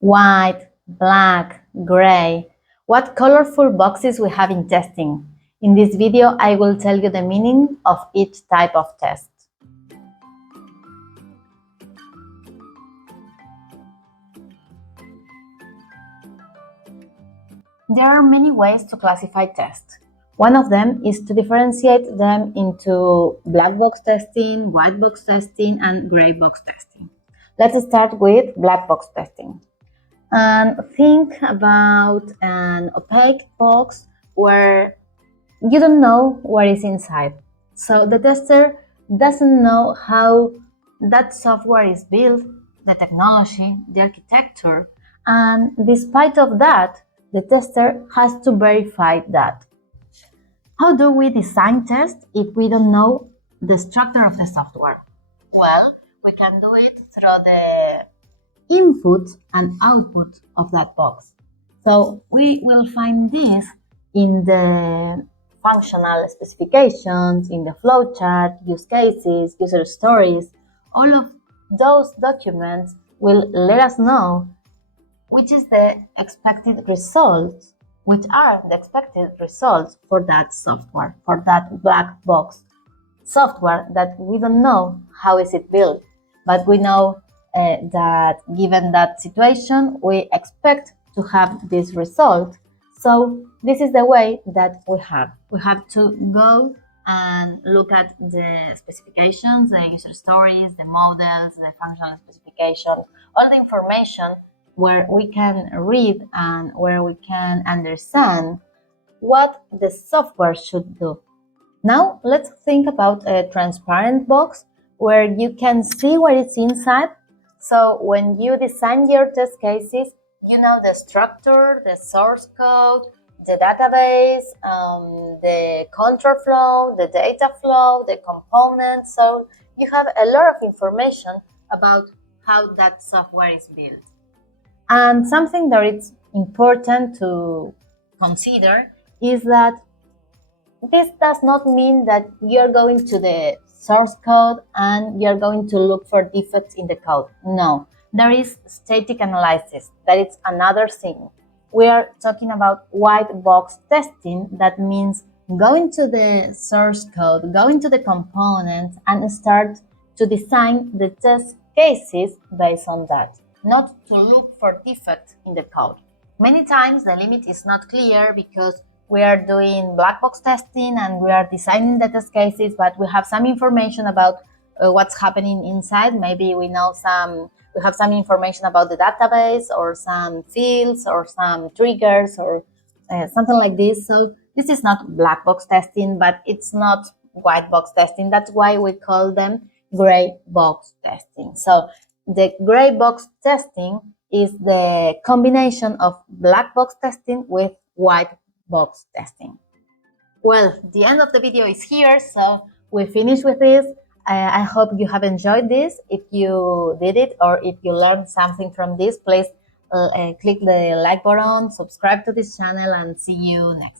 white, black, gray. What colorful boxes we have in testing. In this video, I will tell you the meaning of each type of test. There are many ways to classify tests. One of them is to differentiate them into black box testing, white box testing, and gray box testing. Let's start with black box testing. And think about an opaque box where you don't know what is inside. So the tester doesn't know how that software is built, the technology, the architecture, and despite of that, the tester has to verify that. How do we design tests if we don't know the structure of the software? Well, we can do it through the input and output of that box. So we will find this in the functional specifications, in the flowchart, use cases, user stories. All of those documents will let us know which is the expected results, which are the expected results for that software, for that black box software that we don't know how is it built, but we know that given that situation, we expect to have this result. So this is the way that we have. We have to go and look at the specifications, the user stories, the models, the functional specifications, all the information where we can read and where we can understand what the software should do. Now let's think about a transparent box where you can see what is inside. So when you design your test cases, you know the structure, the source code, the database, the control flow, the data flow, the components. So you have a lot of information about how that software is built. And something that is important to consider is that this does not mean that you're going to the source code and you're going to look for defects in the code. No, there is static analysis. That is another thing. We are talking about white box testing. That means going to the source code, going to the components, and start to design the test cases based on that, not to look for defects in the code. Many times the limit is not clear because we are doing black box testing and we are designing the test cases, but we have some information about what's happening inside. Maybe we have some information about the database or some fields or some triggers or something like this. So this is not black box testing, but it's not white box testing. That's why we call them gray box testing. So the gray box testing is the combination of black box testing with white box testing. Well, the end of the video is here, so we finish with this. I hope you have enjoyed this. If you did it or if you learned something from this, please click the like button, subscribe to this channel, and see you next time.